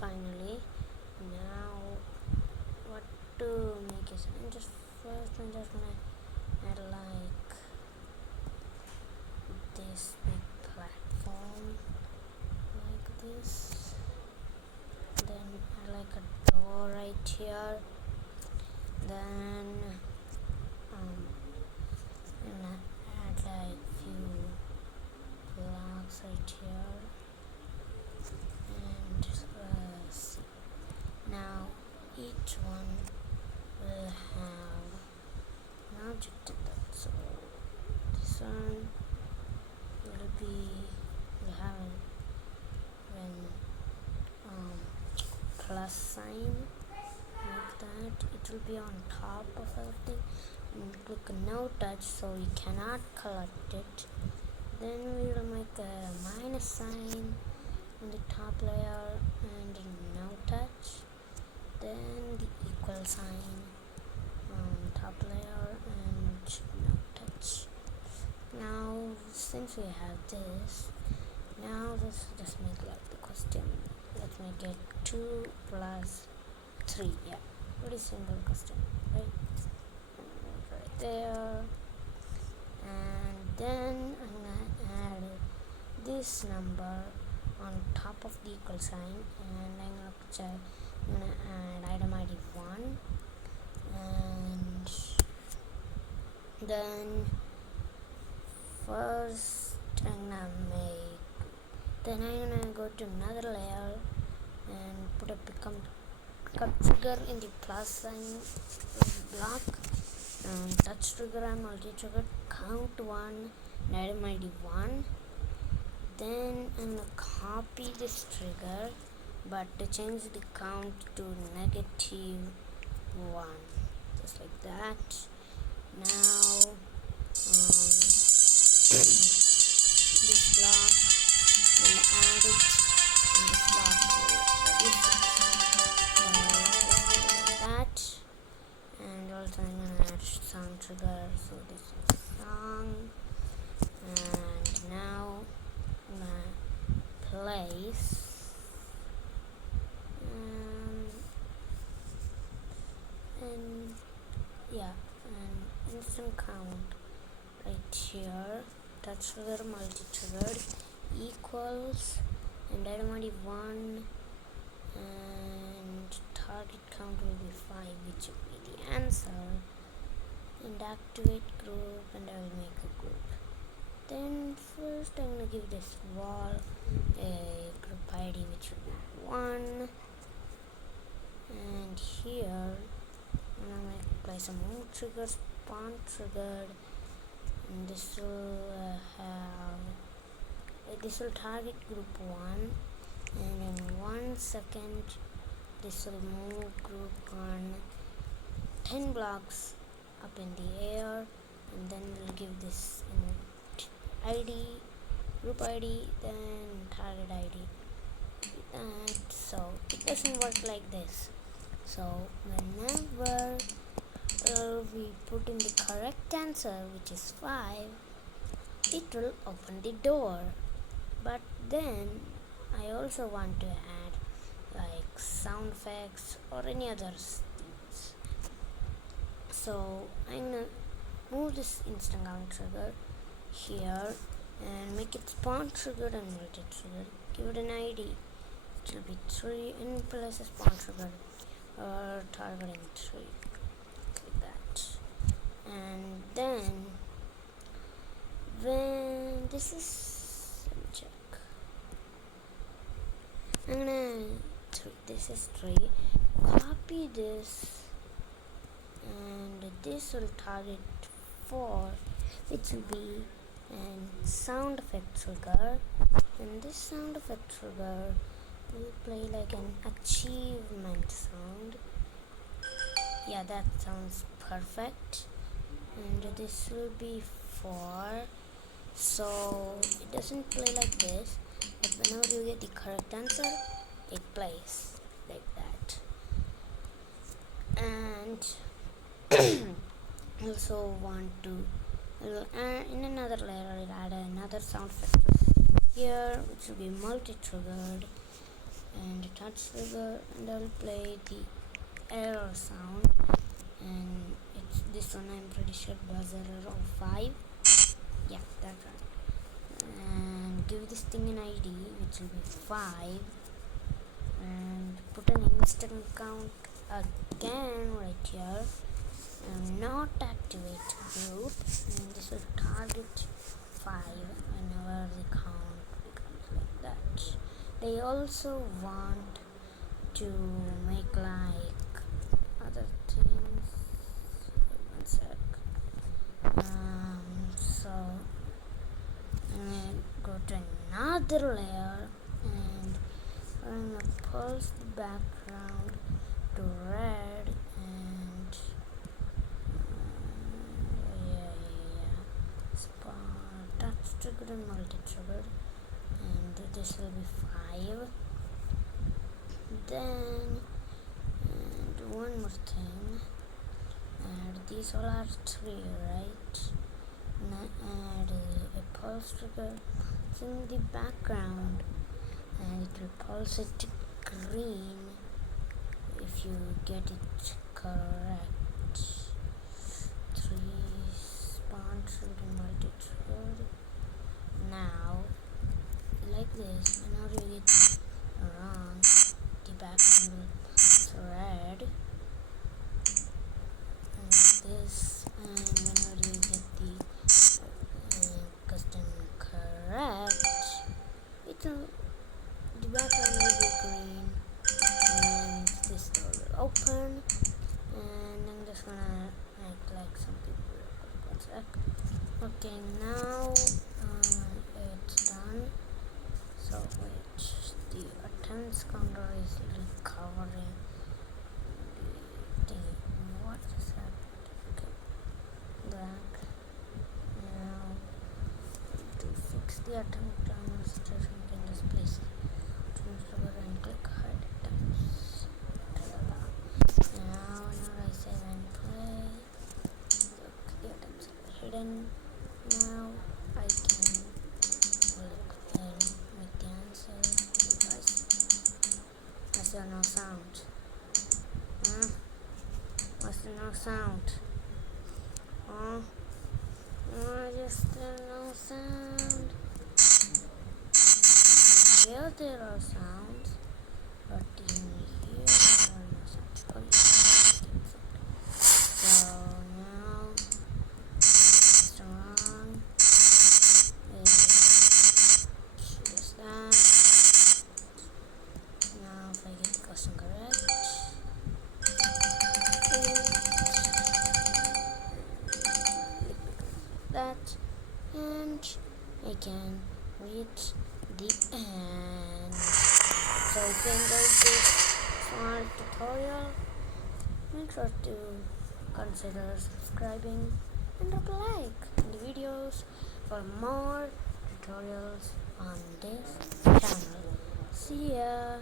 Finally, now what to make is I'm just gonna add like this big platform like this, then add like a door right here, then I'm gonna add like few blocks right here, and now each one will have an object in that. So this one will have an plus sign like that. It will be on top of everything, and click no touch so we cannot collect it. Then we will make a minus sign on the top layer and no touch, then the equal sign on top layer and no touch. Now since we have this, now let's just make like the question. Let's make it 2 plus 3. Yeah, pretty simple question, right? Right there. And then I'm gonna add this number on top of the equal sign, and I'm gonna add item ID 1, and then first I'm gonna go to another layer and put a pickup trigger in the plus sign block, and touch trigger and multi trigger, count 1 and item ID 1. Then I'm gonna copy this trigger, but to change the count to -1, just like that. Now this block will add it, and this block will reduce it. Like that. And also I'm gonna add sound trigger, so this is song. And now I'm gonna place and yeah, an instant count right here. Touch trigger, multi triggered, equals, and item ID 1, and target count will be 5, which will be the answer. And activate group, and I will make a group. Then first I'm gonna give this wall a group ID which will be 1, and here I'm gonna apply some move trigger, spawn triggered, and this will target group 1, and in 1 second this will move group 1 10 blocks up in the air, and then we'll give this ID, group ID, then target ID. And so it doesn't work like this. So whenever we put in the correct answer, which is 5, it will open the door. But then I also want to add like sound effects or any other things. So I'm gonna move this instant count trigger here and make it spawn triggered and multi triggered. Give it an ID. It will be 3 and place a spawn trigger or targeting 3 like that. And then when this is, let me check. I'm gonna this is 3. Copy this, and this will target 4, which will be an sound effect trigger, and this sound effect trigger will play like an achievement sound. Yeah, that sounds perfect. And this will be 4, so it doesn't play like this, but whenever you get the correct answer, it plays like that. And also want to in another layer I'll add another sound effect here, which will be multi-triggered, and touch trigger, and I'll play the error sound, and it's this one. I'm pretty sure buzz error of 5. Yeah, that's right. And give this thing an ID, which will be 5, and put an instant count again right here, and not activate group, and this will target 5 whenever the count becomes like that. They also want to make like other things. One sec. So I'm gonna go to another layer, and I'm gonna pulse the background to red, and touch triggered and multi triggered, and this will be 5. Then, and one more thing, and these all are 3, right? Now add a pulse trigger in the background, and it will pulse it to green if you get it correct. 3 spawn triggered and multi triggered. Now, like this, whenever you get wrong, the background will red, and like this, and whenever you get the custom correct, the background will be green, and this door will open, and I'm just gonna act like some people real quick. 1 sec. Okay, now it's done. So wait, the attempts counter is recovering the what is happened? Okay, black. Now to fix the attempt counter situation, you can just place and click hide attempts. Now whenever I save and play, look, the attempts are hidden. Now I can look and make the answer. What's there no sound? What's there no sound? Just there no sound. Here there are sounds, but in here there are no sounds. So now it's wrong. Just that. Now if I get the question correct, that, and I can reach the end. So if you enjoyed this small tutorial, make sure to consider subscribing and drop a like in the videos for more tutorials on this channel. See ya!